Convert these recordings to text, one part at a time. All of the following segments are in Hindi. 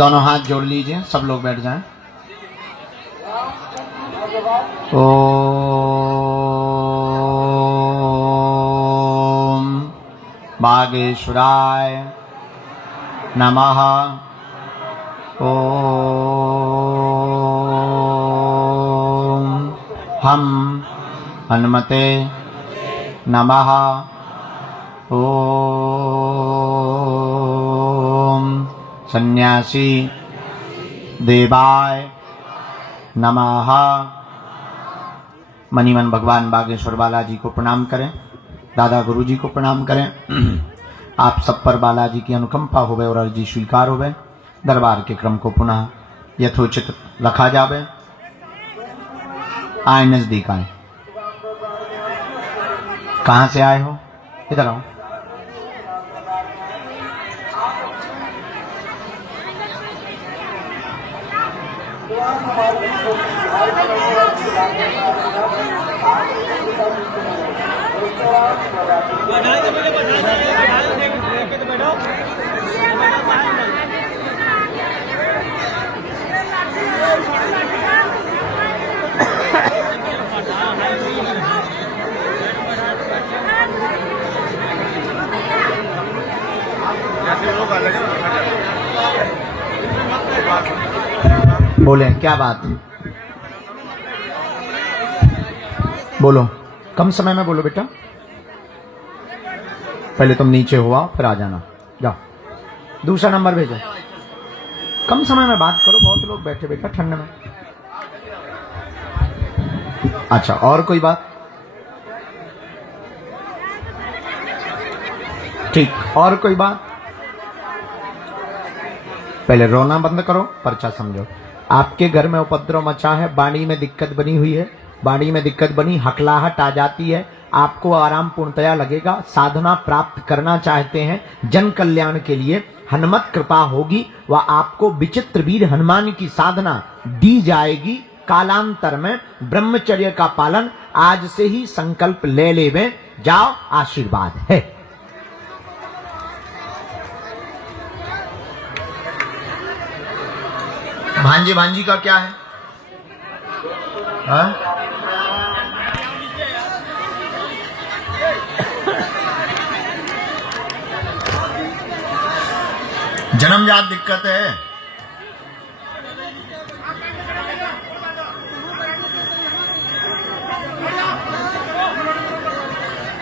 दोनों हाथ जोड़ लीजिए, सब लोग बैठ जाएं। ओम बागेश्वराय नमः। ओम हम हनुमते नमः। ओम सन्यासी देवाय नमः। मनीमन भगवान बागेश्वर बालाजी को प्रणाम करें, दादा गुरु जी को प्रणाम करें। आप सब पर बालाजी की अनुकंपा होवे और अर्जी स्वीकार होवे। दरबार के क्रम को पुनः यथोचित रखा जावे। आए नजदीक आए। कहां से आए हो? इधर आओ। बोले क्या बात? बोलो, कम समय में बोलो बेटा। पहले तुम नीचे हुआ फिर आ जाना। जाओ दूसरा नंबर भेजो। कम समय में बात करो, बहुत लोग बैठे बेटा ठंड में। अच्छा, और कोई बात? ठीक, और कोई बात? पहले रोना बंद करो, पर्चा समझो। आपके घर में उपद्रव मचा है, बाणी में दिक्कत बनी हुई है, बाणी में दिक्कत बनी, हकलाहट आ जाती है, आपको आराम पूर्णतया लगेगा, साधना प्राप्त करना चाहते हैं जन कल्याण के लिए, हनुमत कृपा होगी व आपको विचित्र वीर हनुमान की साधना दी जाएगी। कालांतर में ब्रह्मचर्य का पालन आज से ही संकल्प ले लेवें। जाओ, आशीर्वाद है। भांजी भांजी का क्या है? हा? जन्मजात दिक्कत है।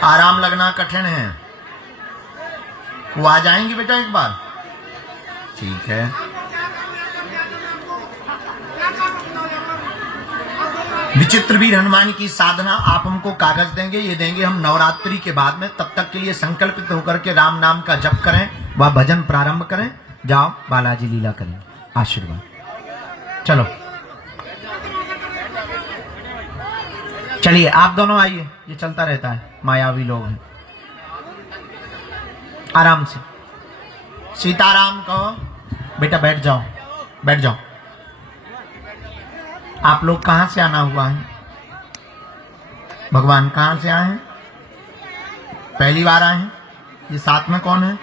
आराम लगना कठिन है। वो आ जाएंगे बेटा एक बार? ठीक है। विचित्र वीर हनुमान की साधना आप हमको कागज देंगे, ये देंगे हम नवरात्रि के बाद में। तब तक के लिए संकल्पित होकर के राम नाम का जप करें व भजन प्रारंभ करें। जाओ, बालाजी लीला करें। आशीर्वाद। चलो चलिए, आप दोनों आइए, ये चलता रहता है, मायावी लोग हैं। आराम से सीताराम कहो। बेटा बैठ जाओ, बैठ जाओ। आप लोग कहां से आना हुआ है? भगवान कहां से आए हैं? पहली बार आए हैं? ये साथ में कौन है?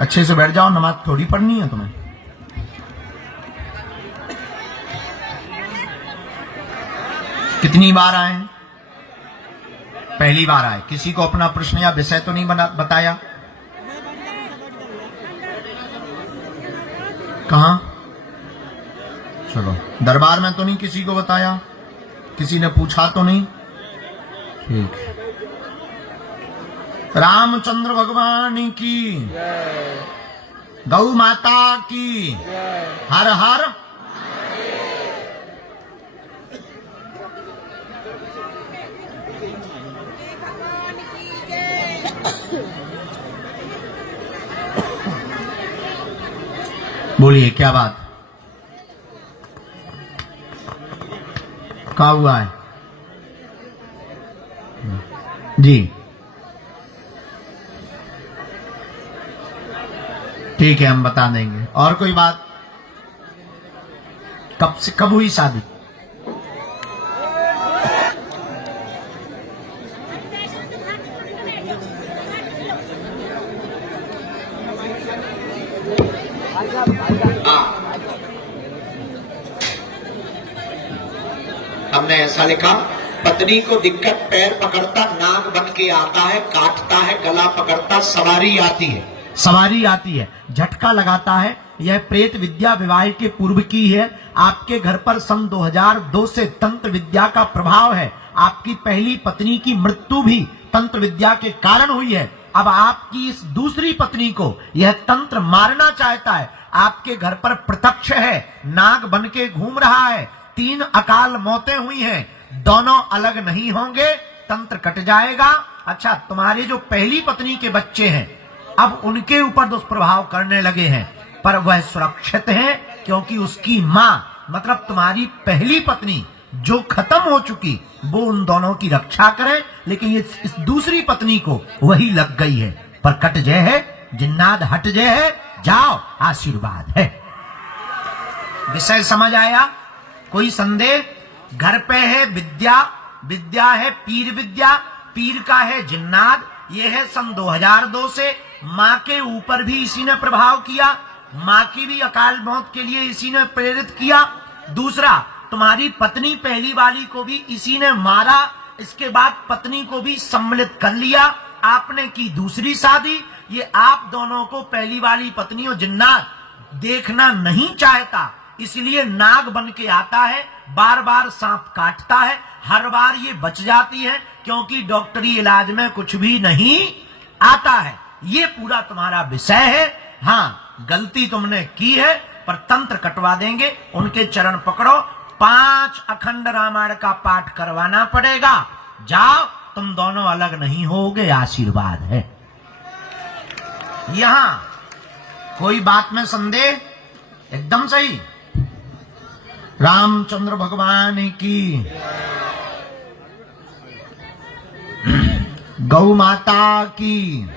अच्छे से बैठ जाओ, नमाज थोड़ी पढ़नी है तुम्हें। कितनी बार आए हैं? पहली बार आए। किसी को अपना प्रश्न या विषय तो नहीं बताया? कहां? चलो, दरबार में तो नहीं किसी को बताया? किसी ने पूछा तो नहीं? ठीक। रामचंद्र भगवान की, गौ माता की, हर हर। बोलिए क्या बात? क्या हुआ है? जी ठीक है, हम बता देंगे। और कोई बात? कब हुई शादी? हाँ, हमने ऐसा लिखा, पत्नी को दिक्कत पैर पकड़ता नाग बन के आता है, काटता है गला पकड़ता सवारी आती है, सवारी आती है, झटका लगाता है। यह प्रेत विद्या विवाह के पूर्व की है। आपके घर पर सन 2002 से तंत्र विद्या का प्रभाव है। आपकी पहली पत्नी की मृत्यु भी तंत्र विद्या के कारण हुई है। अब आपकी इस दूसरी पत्नी को यह तंत्र मारना चाहता है। आपके घर पर प्रत्यक्ष है, नाग बन के घूम रहा है। 3 अकाल मौतें हुई हैं, दोनों अलग नहीं होंगे, तंत्र कट जाएगा। अच्छा, तुम्हारी जो पहली पत्नी के बच्चे हैं, अब उनके ऊपर दुष्प्रभाव करने लगे हैं, पर वह सुरक्षित है, क्योंकि उसकी मां मतलब तुम्हारी पहली पत्नी जो खत्म हो चुकी, वो उन दोनों की रक्षा करे, लेकिन इस दूसरी पत्नी को वही लग गई है। पर कट जय है, जिन्नाद हट जय है, जाओ, आशीर्वाद है। विषय समझ आया? कोई संदेह? घर पे है विद्या, विद्या है पीर विद्या, पीर का है जिन्नाद। ये है सन 2002 से। मां के ऊपर भी इसी ने प्रभाव किया, मां की भी अकाल मौत के लिए इसी ने प्रेरित किया। दूसरा, तुम्हारी पत्नी पहली वाली को भी इसी ने मारा। इसके बाद पत्नी को भी सम्मिलित कर लिया। आपने की दूसरी शादी। ये आप दोनों को पहली वाली पत्नी और जिन्नात देखना नहीं चाहता, इसलिए नाग बन के आता है, बार बार सांप काटता है, हर बार ये बच जाती है, क्योंकि डॉक्टरी इलाज में कुछ भी नहीं आता है। ये पूरा तुम्हारा विषय है। हाँ, गलती तुमने की है, पर तंत्र कटवा देंगे। उनके चरण पकड़ो, 5 अखंड रामायण का पाठ करवाना पड़ेगा। जाओ, तुम दोनों अलग नहीं होगे, आशीर्वाद है। यहां कोई बात में संदेह? एकदम सही। रामचंद्र भगवान की, गौ माता की।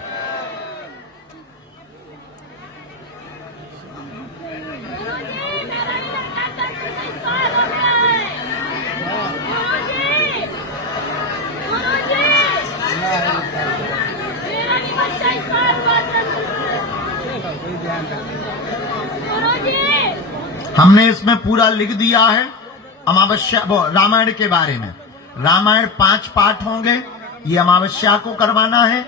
हमने इसमें पूरा लिख दिया है अमावस्या रामायण के बारे में। रामायण 5 पाठ होंगे, ये अमावस्या को करवाना है।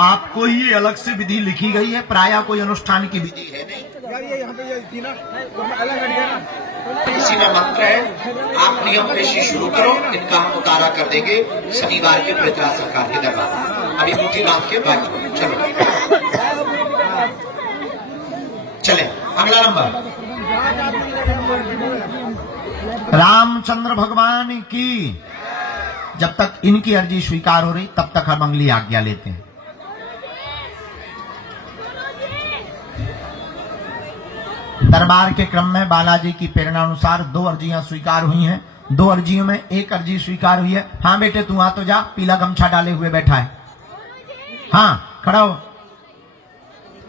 आपको ही अलग से विधि लिखी गई है, प्रायः कोई अनुष्ठान की विधि है नहीं। इसी में मंत्र है। आप नियम पेशी शुरू करो, इनका हम उतारा कर देंगे शनिवार के पृथ्वीराज सरकार के दरबार। अभी मुट्ठी बांध के बैठो, चलो चले। अगला नंबर, रामचंद्र भगवान की। जब तक इनकी अर्जी स्वीकार हो रही, तब तक हम अगली आज्ञा लेते हैं। दरबार के क्रम में बालाजी की प्रेरणा अनुसार 2 अर्जियां स्वीकार हुई हैं। 2 अर्जियों में एक अर्जी स्वीकार हुई है। हाँ बेटे, तू आ तो जा, पीला गमछा डाले हुए बैठा है। हाँ, खड़ा हो,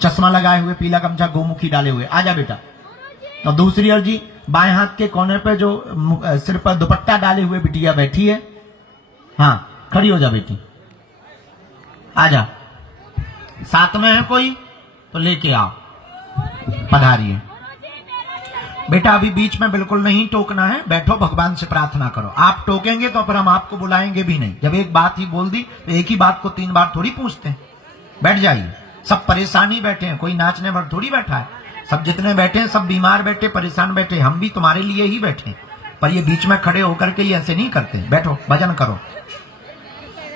चश्मा लगाए हुए, पीला गमछा गोमुखी डाले हुए, आजा बेटा। और दूसरी अर्जी, बाएं हाथ के कोने पे जो सिर पर दुपट्टा डाले हुए बिटिया बैठी है, हाँ खड़ी हो जा बेटी, आजा। साथ में है कोई तो लेके आओ, पधारिए। बेटा अभी बीच में बिल्कुल नहीं टोकना है, बैठो, भगवान से प्रार्थना करो। आप टोकेंगे तो फिर हम आपको बुलाएंगे भी नहीं। जब एक बात ही बोल दी तो एक ही बात को 3 बार थोड़ी पूछते हैं। बैठ जाइए। सब परेशानी बैठे हैं, कोई नाचने पर थोड़ी बैठा है। सब जितने बैठे हैं सब बीमार बैठे, परेशान बैठे। हम भी तुम्हारे लिए ही बैठे, पर ये बीच में खड़े होकर के ये ऐसे नहीं करते। बैठो, भजन करो।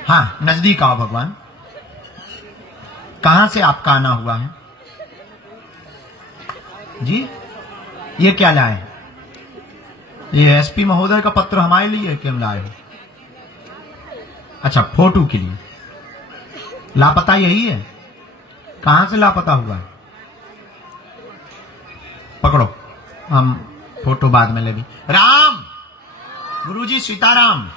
हाँ, नजदीक आओ भगवान। कहां से आपका आना हुआ है जी? ये क्या लाए? ये एसपी महोदय का पत्र हमारे लिए क्यों लाए हो? अच्छा, फोटो के लिए। लापता यही है? कहां से लापता हुआ है? पकड़ो, हम फोटो बाद में ले ली। राम, गुरुजी सीताराम।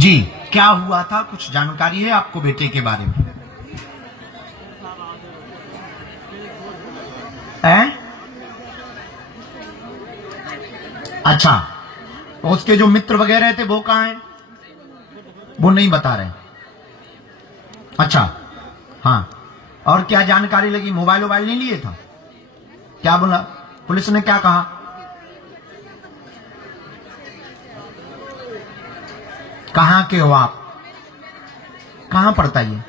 जी क्या हुआ था, कुछ जानकारी है आपको बेटे के बारे में? अच्छा, तो उसके जो मित्र वगैरह थे वो कहां हैं? वो नहीं बता रहे। अच्छा, हाँ, और क्या जानकारी लगी? मोबाइल नहीं लिए था? क्या बोला पुलिस ने, क्या कहा? कहां के हो आप? कहां पड़ता ये?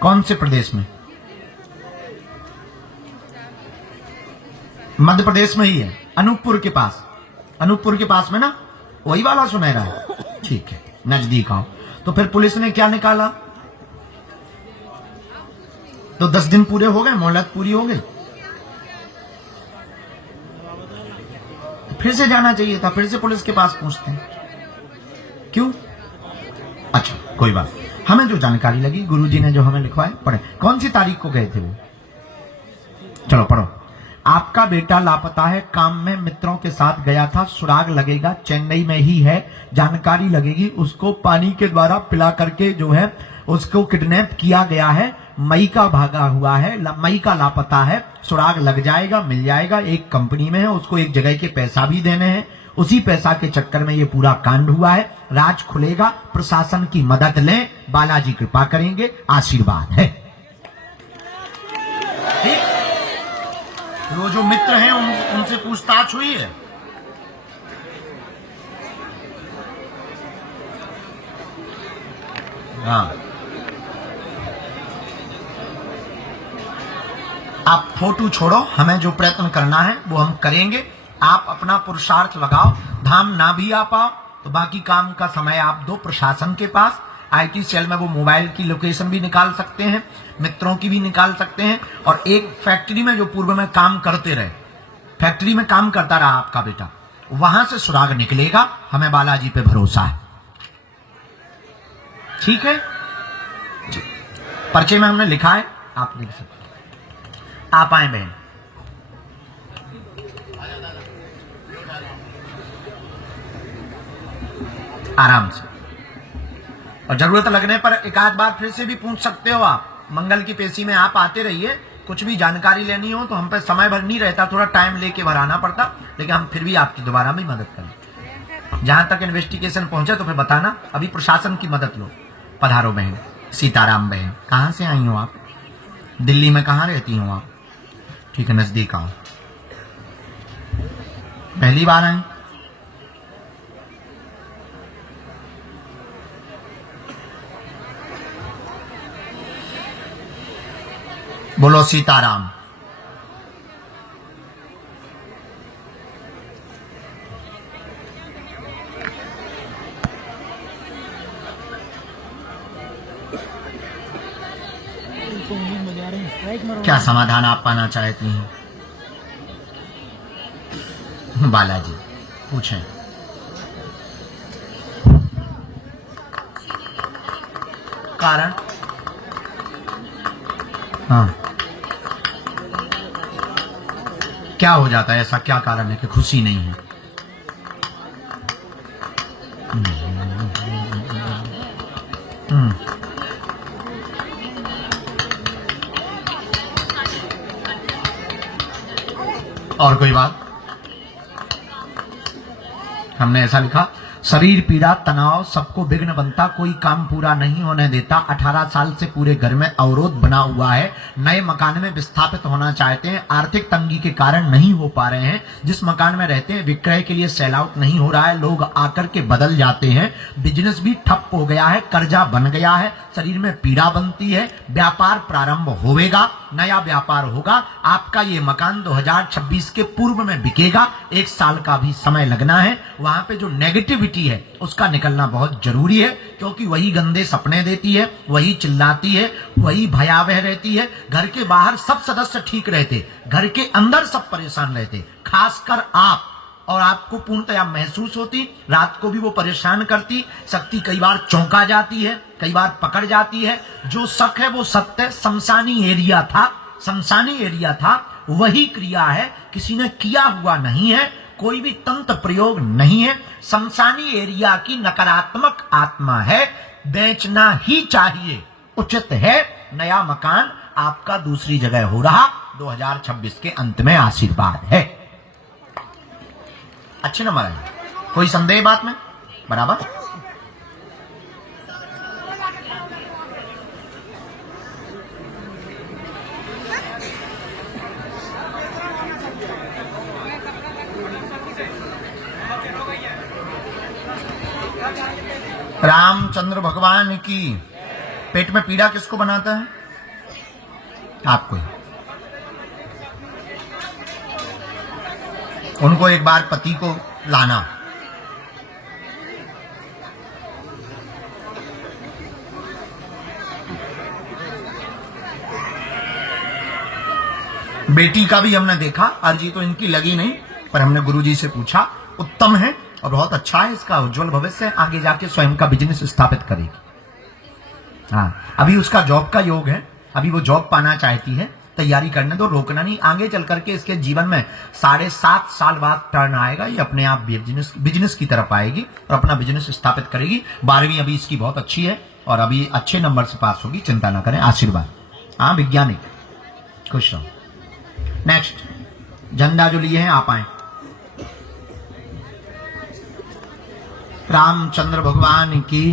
कौन से प्रदेश में? मध्य प्रदेश में ही है, अनूपपुर के पास। अनूपपुर के पास में ना, वही वाला सुनहरा है। ठीक है, नजदीक आओ। तो फिर पुलिस ने क्या निकाला? तो 10 दिन पूरे हो गए, मोहलत पूरी हो गई, फिर से जाना चाहिए था, फिर से पुलिस के पास पूछते हैं। क्यों? अच्छा, कोई बात। हमें जो जानकारी लगी, गुरुजी ने जो हमें लिखवाए, पढ़े। कौन सी तारीख को गए थे वो? चलो पढ़ो। आपका बेटा लापता है, काम में मित्रों के साथ गया था, सुराग लगेगा, चेन्नई में ही है, जानकारी लगेगी, उसको पानी के द्वारा पिला करके जो है उसको किडनैप किया गया है, मई का भागा हुआ है, मई का लापता है, सुराग लग जाएगा, मिल जाएगा, एक कंपनी में है, उसको एक जगह के पैसा भी देने हैं, उसी पैसा के चक्कर में ये पूरा कांड हुआ है। राज खुलेगा, प्रशासन की मदद लें, बालाजी कृपा करेंगे, आशीर्वाद है। ठीक, वो जो मित्र हैं उनसे पूछताछ हुई है? हाँ, आप फोटो छोड़ो, हमें जो प्रयत्न करना है वो हम करेंगे। आप अपना पुरुषार्थ लगाओ, धाम ना भी आ पाओ तो बाकी काम का समय आप दो प्रशासन के पास। आईटी सेल में वो मोबाइल की लोकेशन भी निकाल सकते हैं, मित्रों की भी निकाल सकते हैं। और एक फैक्ट्री में जो पूर्व में काम करते रहे, फैक्ट्री में काम करता रहा आपका बेटा, वहां से सुराग निकलेगा, हमें बालाजी पे भरोसा है। ठीक है जी, पर्चे में हमने लिखा है, आप देख सकते। आप आए बहन, आराम से, और जरूरत लगने पर एक आध बार फिर से भी पूछ सकते हो आप। मंगल की पेशी में आप आते रहिए, कुछ भी जानकारी लेनी हो तो हम पे समय भर नहीं रहता, थोड़ा टाइम लेके भराना पड़ता, लेकिन हम फिर भी आपकी दोबारा भी मदद करें। जहां तक इन्वेस्टिगेशन पहुंचे तो फिर बताना, अभी प्रशासन की मदद लो। पधारो बहन, सीताराम बहन, कहां से आई हो आप? दिल्ली में कहां रहती हो आप? ठीक है, नजदीक आओ। पहली बार आई? बोलो सीताराम। क्या समाधान आप पाना चाहती हैं? बालाजी पूछें। कारण? हाँ, क्या हो जाता है, ऐसा क्या कारण है कि खुशी नहीं है? और कोई बात? हमने ऐसा लिखा, शरीर पीड़ा, तनाव, सबको विघ्न बनता, कोई काम पूरा नहीं होने देता, 18 साल से पूरे घर में अवरोध बना हुआ है, नए मकान में विस्थापित होना चाहते हैं, आर्थिक तंगी के कारण नहीं हो पा रहे हैं, जिस मकान में रहते हैं विक्रय के लिए सेल आउट नहीं हो रहा है, लोग आकर के बदल जाते हैं, बिजनेस भी ठप हो गया है, कर्जा बन गया है, शरीर में पीड़ा बनती है, व्यापार प्रारंभ होगा, नया व्यापार होगा, आपका ये मकान 2026 के पूर्व में बिकेगा, 1 साल का भी समय लगना है। वहां पे जो नेगेटिविटी है उसका निकलना बहुत जरूरी है, क्योंकि वही गंदे सपने देती है, वही चिल्लाती है, वही भयावह रहती है। घर के बाहर सब सदस्य ठीक रहते, घर के अंदर सब परेशान रहते, खासकर आप, और आपको पूर्णतया महसूस होती, रात को भी वो परेशान करती, शक्ति कई बार चौंका जाती है, कई बार पकड़ जाती है। जो शक है वो सत्य, शमशानी एरिया था, शमशानी एरिया था, वही क्रिया है, किसी ने किया हुआ नहीं है। कोई भी तंत्र प्रयोग नहीं है। शमशानी एरिया की नकारात्मक आत्मा है, बेचना ही चाहिए, उचित है। नया मकान आपका दूसरी जगह हो रहा, 2026 के अंत में आशीर्वाद है। अच्छे नंबर है, कोई संदेह बात में? बराबर। रामचंद्र भगवान की। पेट में पीड़ा किसको बनाता है? आपको ही। उनको एक बार पति को लाना, बेटी का भी हमने देखा, अर्जी तो इनकी लगी नहीं, पर हमने गुरुजी से पूछा, उत्तम है और बहुत अच्छा है, इसका उज्जवल भविष्य, आगे जाके स्वयं का बिजनेस स्थापित करेगी। हाँ, अभी उसका जॉब का योग है, अभी वो जॉब पाना चाहती है, तैयारी करने दो, रोकना नहीं। आगे चल करके इसके जीवन में 7.5 साल बाद टर्न आएगा, ये अपने आप बिजनेस की तरफ आएगी और अपना बिजनेस स्थापित करेगी। 12वीं अभी इसकी बहुत अच्छी है और अभी अच्छे नंबर से पास होगी, चिंता ना करें, आशीर्वाद। हाँ, वैज्ञानिक, खुश रहो। नेक्स्ट, झंडा जो लिए हैं आप आए। रामचंद्र भगवान की,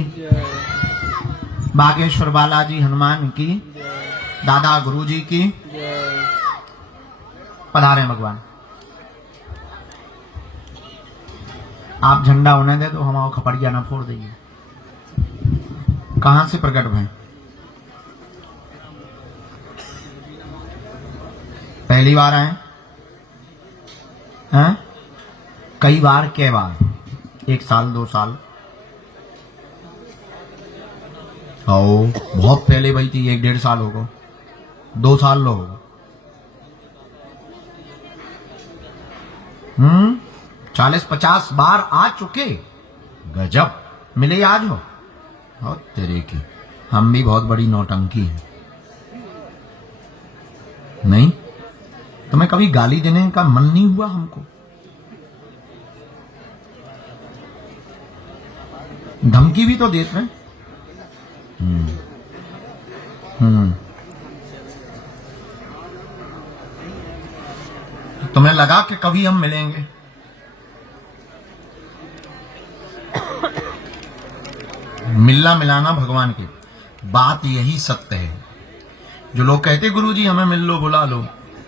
बागेश्वर बालाजी हनुमान की, दादा गुरुजी की। पधारे भगवान। आप झंडा होने दे तो हम खपड़िया ना फोड़ देंगे। कहां से प्रकट भय? पहली बार आए हैं? कई बार? कै बार? 1 साल 2 साल? आओ, बहुत पहले भाई थी, 1-1.5 साल होगा, 2 साल लो। 40-50 बार आ चुके, गजब। मिले आज हो और तेरे की, हम भी बहुत बड़ी नौटंकी है। नहीं तुम्हें कभी गाली देने का मन नहीं हुआ हमको? धमकी भी तो देते हैं। तुम्हें लगा कि कभी हम मिलेंगे? मिलना मिलाना भगवान की बात, यही सत्य है। जो लोग कहते गुरुजी हमें मिल लो, बुला लो,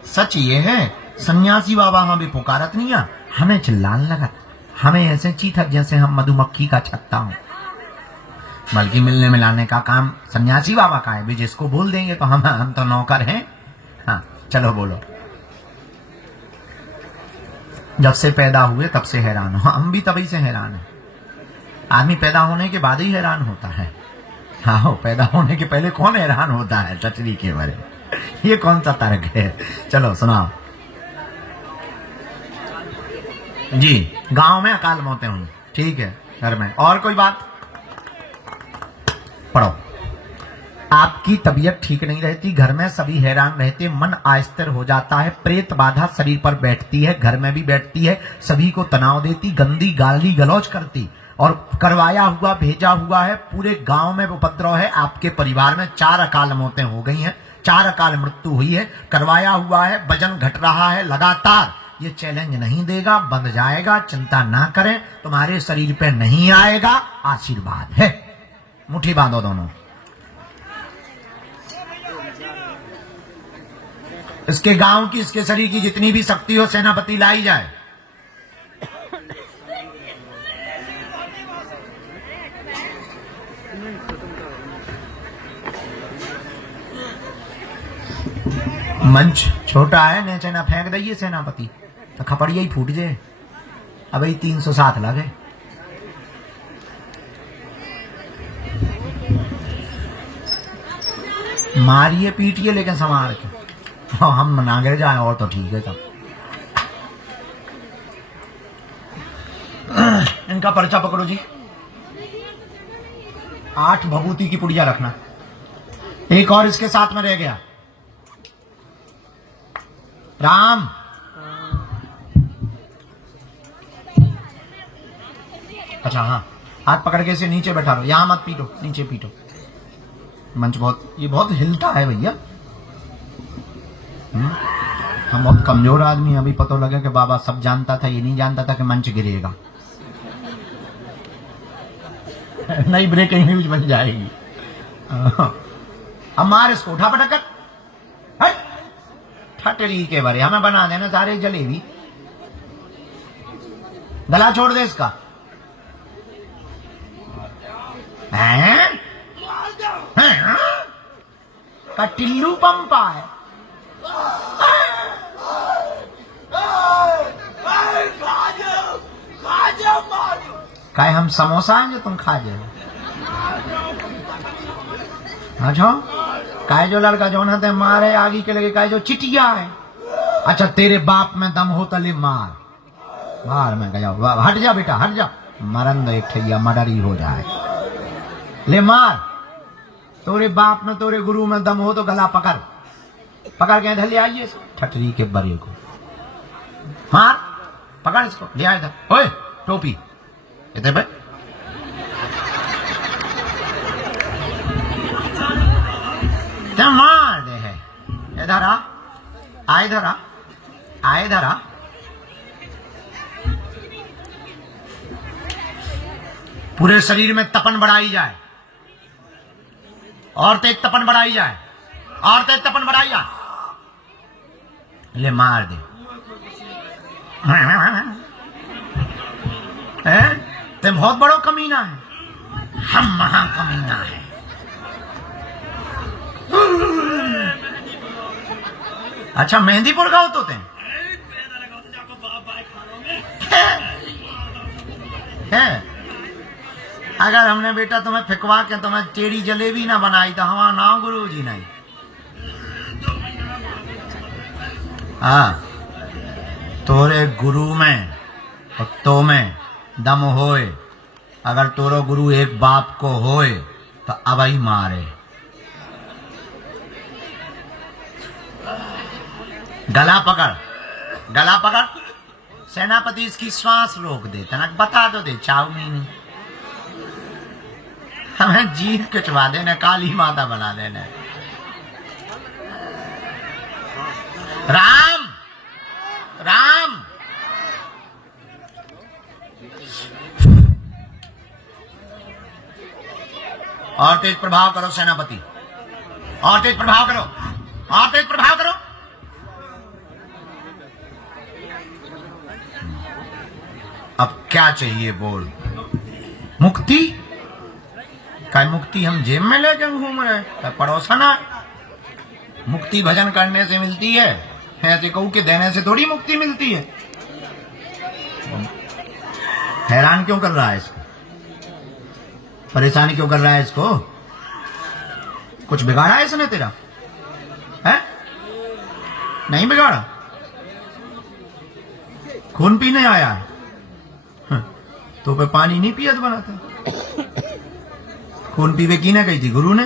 सच ये है, सन्यासी बाबा हमें पुकारत नहीं है, हमें चिल्लाने लगा, हमें ऐसे चीथक जैसे हम मधुमक्खी का छत्ता हूं। बल्कि मिलने मिलाने का काम सन्यासी बाबा का है भी, जिसको बोल देंगे तो हम तो नौकर हैं। हाँ चलो बोलो। जब से पैदा हुए तब से हैरान हो, हम भी तभी से हैरान हैं। आदमी पैदा होने के बाद ही हैरान होता है। हाँ, पैदा होने के पहले कौन हैरान होता है चचरी के बारे? ये कौन सा तर्क है? चलो सुनाओ जी। गांव में अकाल मौतें हुई, ठीक है, घर में और कोई बात? पढ़ो। आपकी तबीयत ठीक नहीं रहती, घर में सभी हैरान रहते, मन अस्थिर हो जाता है, प्रेत बाधा शरीर पर बैठती है, घर में भी बैठती है, सभी को तनाव देती, गंदी गाली गलौज करती, और करवाया हुआ भेजा हुआ है, पूरे गांव में उपद्रव है। आपके परिवार में 4 अकाल मौतें हो गई हैं, 4 अकाल मृत्यु हुई है, करवाया हुआ है, वजन घट रहा है लगातार। ये चैलेंज नहीं देगा, बंध जाएगा, चिंता ना करें, तुम्हारे शरीर पे नहीं आएगा, आशीर्वाद है। मुट्ठी बांधो दोनों। इसके गांव की, इसके शरीर की जितनी भी शक्ति हो, सेनापति लाई जाए। मंच छोटा है, नीचे ना फेंक दइए सेनापति, तो खपड़िया ही फूट जाए। अब 307 लगे। मारिए पीटिए लेकिन संभाल के, हम ना गिर जाए और तो ठीक है। तब इनका पर्चा पकड़ो जी। 8 भभूति की पुड़िया रखना। एक और इसके साथ में रह गया, राम। अच्छा हाँ, हाथ पकड़ के इसे नीचे बैठा लो, यहां मत पीटो, नीचे पीटो। मंच ये बहुत हिलता है भैया। हम बहुत कमजोर आदमी, अभी पता लगा कि बाबा सब जानता था, ये नहीं जानता था कि मंच गिरेगा। नई ब्रेकिंग न्यूज बन जाएगी। अब मार इसको, उठा पटक कर, ठटरी के बारे हमें बना देना सारे जलेबी। गला छोड़ दे इसका। का टिल्लू पंपा है। काय हम समोसा हैं जो तुम खा जाए। अच्छा काय जो लड़का जो ना ते मारे आगे के लगे, काय जो चिटिया है। अच्छा तेरे बाप में दम हो तले मार मार। मैं कहा हट जा बेटा, हट जा, मरन दो एक ठैया, मर्डर हो जाए। ले मार, तोरे बाप में तोरे गुरु में दम हो तो गला पकड़ पकड़ के इधर ले आइए ठटरी के बरे को। मार, पकड़ इसको, ले आए इधर। ओए टोपी इधर पे, क्या मार दे है। इधर आ, इधर आ, इधर आ। पूरे शरीर में तपन बढ़ाई जाए, और तेज तपन बढ़ाई जाए, और तेज तपन बढ़ाई जाए। ले मार दे। ते बहुत बड़ो कमीना है, हम महा कमीना है। अच्छा मेहंदीपुर का हो तो ते अगर हमने बेटा तुम्हें फिकवा के तुम्हें टेढ़ी जलेबी ना बनाई तो हमारा नाम गुरु जी नहीं। हाँ, तोरे गुरु में और तो में दम होए, अगर तोरो गुरु एक बाप को होए तो अब ही मारे। गला पकड़, गला पकड़। सेनापति इसकी श्वास रोक दे, तनक बता दो दे चाउमीन। हमें जीभ कचवा देना, काली माता बना देना। राम राम। और तेज प्रभाव करो सेनापति, और तेज प्रभाव करो, और तेज प्रभाव करो। अब क्या चाहिए बोल। मुक्ति का मुक्ति हम जेब में ले जाए घूम रहे, पड़ोसन है। मुक्ति भजन करने से मिलती है, ऐसे कहूं कि देने से थोड़ी मुक्ति मिलती है। हैरान क्यों कर रहा है इसको, परेशानी क्यों कर रहा है इसको। कुछ बिगाड़ा है इसने तेरा है? नहीं बिगाड़ा, खून पीने आया है तो पे पानी नहीं पियत बनाता। खून पीवे की ने कही थी, गुरु ने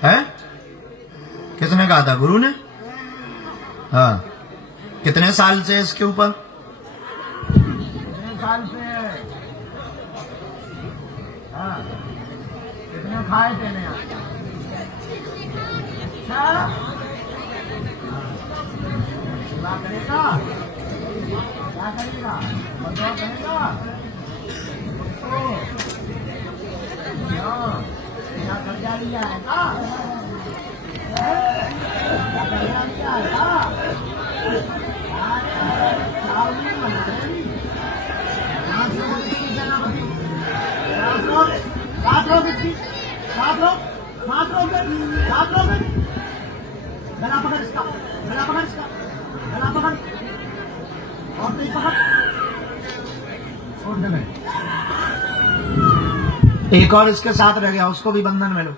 है? किसने कहा था, गुरु ने। हाँ, कितने साल से इसके ऊपर, कितने साल से। हाँ, कितने खाए थे ने। अच्छा क्या करेगा, क्या करेगा, बदलाव करेगा। क्या कर्जा लिया है का? क्या कर्जा लिया है का? सात लोग गला पकड़ इसका, गला पकड़ इसका, गला पकड़, और तेज पकड़, छोड़ दे। एक और इसके साथ रह गया, उसको भी बंधन में लो।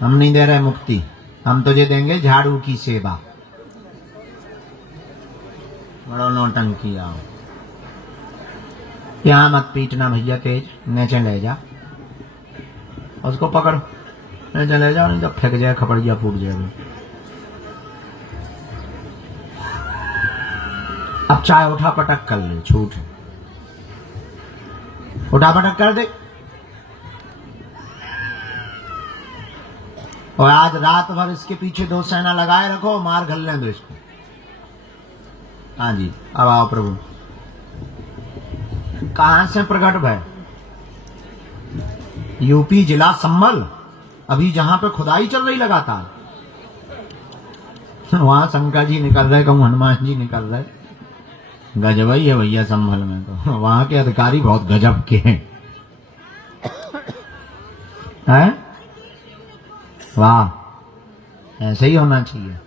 हम नहीं दे रहे मुक्ति, हम तुझे देंगे झाड़ू की सेवा। बड़ो नौटंकी आओ, यहां मत पीटना भैया, तेज नीचे ले जा, उसको पकड़ो, नीचे ले जाओ, नहीं तो फेंक जाए, खपड़िया फूट जाएगा। अब चाहे उठा पटक कर ले, छूट है। उठा पटक कर दे। और आज रात भर इसके पीछे 2 सेना लगाए रखो, मार घलने दो इसको। हाँ जी, अब आओ प्रभु। कहां से प्रकट भय? यूपी जिला संभल, अभी जहां पे खुदाई चल रही लगातार, वहां शंकर जी निकल रहे, कहूं हनुमान जी निकल रहे। गजब ही है भैया संभल में, तो वहां के अधिकारी बहुत गजब के हैं। वाह, ऐसे ही होना चाहिए।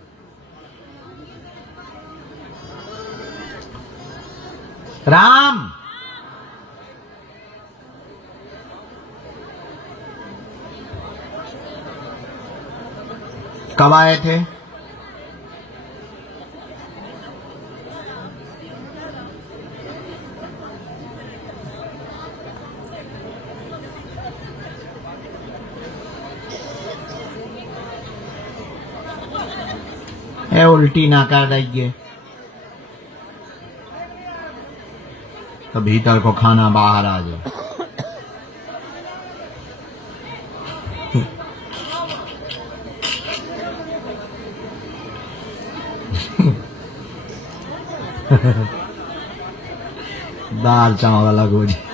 राम कब आए थे? उल्टी ना कर रही, तो भीतर को खाना बाहर आ जाए। दाल चावल अलग हो जाए।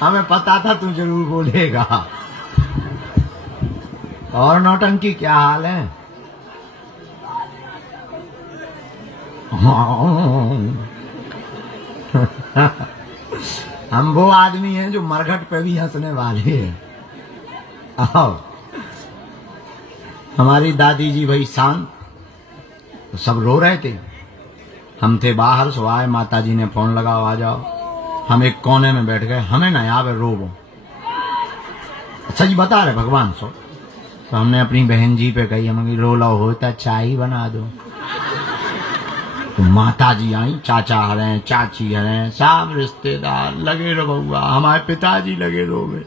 हमें पता था तू जरूर बोलेगा। और नौटंकी क्या हाल है? हम वो आदमी हैं जो मरघट पे भी हंसने वाले हैं। आओ, हमारी दादी जी भाई शांत, तो सब रो रहे थे। हम थे बाहर, सो आए, माता जी ने फोन लगाओ आ जाओ। हम एक कोने में बैठ गए, हमें ना यहाँ पे रोबो। अच्छा जी बता रहे भगवान सो। तो हमने अपनी बहन जी पे कही, हमें रोला होता चाय बना दो। तो माता जी आई, चाचा हरे, चाची हरे, सब रिश्तेदार लगे रो बउआ, हमारे पिताजी लगे रोवे।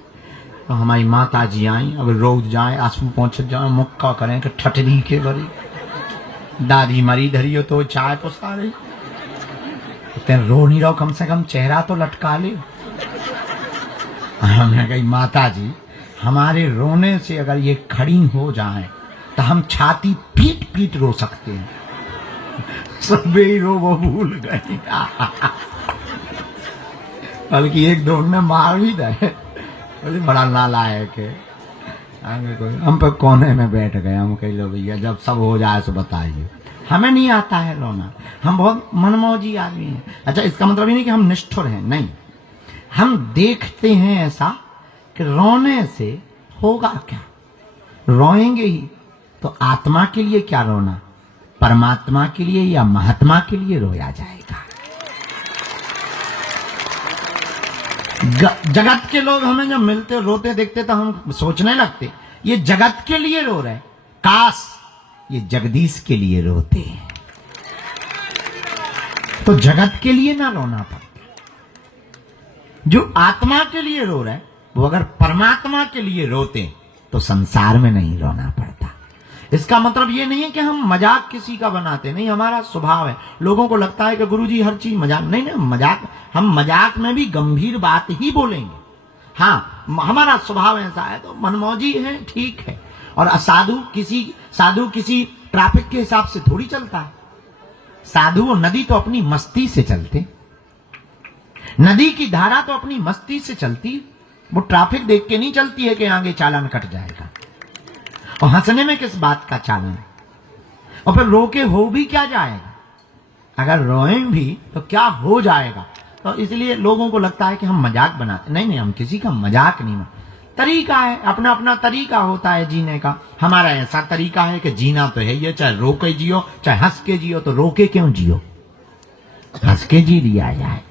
तो हमारी माता जी आई, अब रोज जाए, आंसू पहुंच जाए, मुक्का करें कि ठटरी के बड़ी दादी मरी धरी हो तो चाय पुसा रही, तेरे रो नहीं रहो, कम से कम चेहरा तो लटका ले। हमने कही माता जी हमारे रोने से अगर ये खड़ी हो जाए तो हम छाती पीट पीट रो सकते हैं। सब ही रो वो भूल गए। बल्कि एक दो ने मार भी दे, बोले बड़ा नालायक है। हम पे कोने में बैठ गए। हम कह लो भैया जब सब हो जाए तो बताइए। हमें नहीं आता है रोना, हम बहुत मनमौजी आदमी हैं। अच्छा, इसका मतलब ये नहीं कि हम निष्ठुर हैं, नहीं। हम देखते हैं ऐसा कि रोने से होगा क्या, रोएंगे ही तो आत्मा के लिए क्या रोना, परमात्मा के लिए या महात्मा के लिए रोया जाएगा। जगत के लोग हमें जब मिलते रोते देखते तो हम सोचने लगते ये जगत के लिए रो रहे, काश ये जगदीश के लिए रोते हैं तो जगत के लिए ना रोना पड़ता। जो आत्मा के लिए रो रहे वो अगर परमात्मा के लिए रोते तो संसार में नहीं रोना पड़ता। इसका मतलब ये नहीं है कि हम मजाक किसी का बनाते, नहीं, हमारा स्वभाव है। लोगों को लगता है कि गुरुजी हर चीज मजाक, नहीं नहीं, मजाक, हम मजाक में भी गंभीर बात ही बोलेंगे। हाँ, हमारा स्वभाव ऐसा है, तो मनमौजी है, ठीक है। और साधु किसी ट्रैफिक के हिसाब से थोड़ी चलता है। साधु और नदी तो अपनी मस्ती से चलते, नदी की धारा तो अपनी मस्ती से चलती, वो ट्रैफिक देख के नहीं चलती है कि आगे चालान कट जाएगा। और हंसने में किस बात का चालान, और फिर रो के हो भी क्या जाएगा, अगर रोएं भी तो क्या हो जाएगा। तो इसलिए लोगों को लगता है कि हम मजाक बनाते, नहीं नहीं, हम किसी का मजाक नहीं। तरीका है, अपना अपना तरीका होता है जीने का। हमारा ऐसा तरीका है कि जीना तो है ही, चाहे रो के जियो चाहे हंस के जियो। तो रो के क्यों जियो, हंस के जी लिया जाए।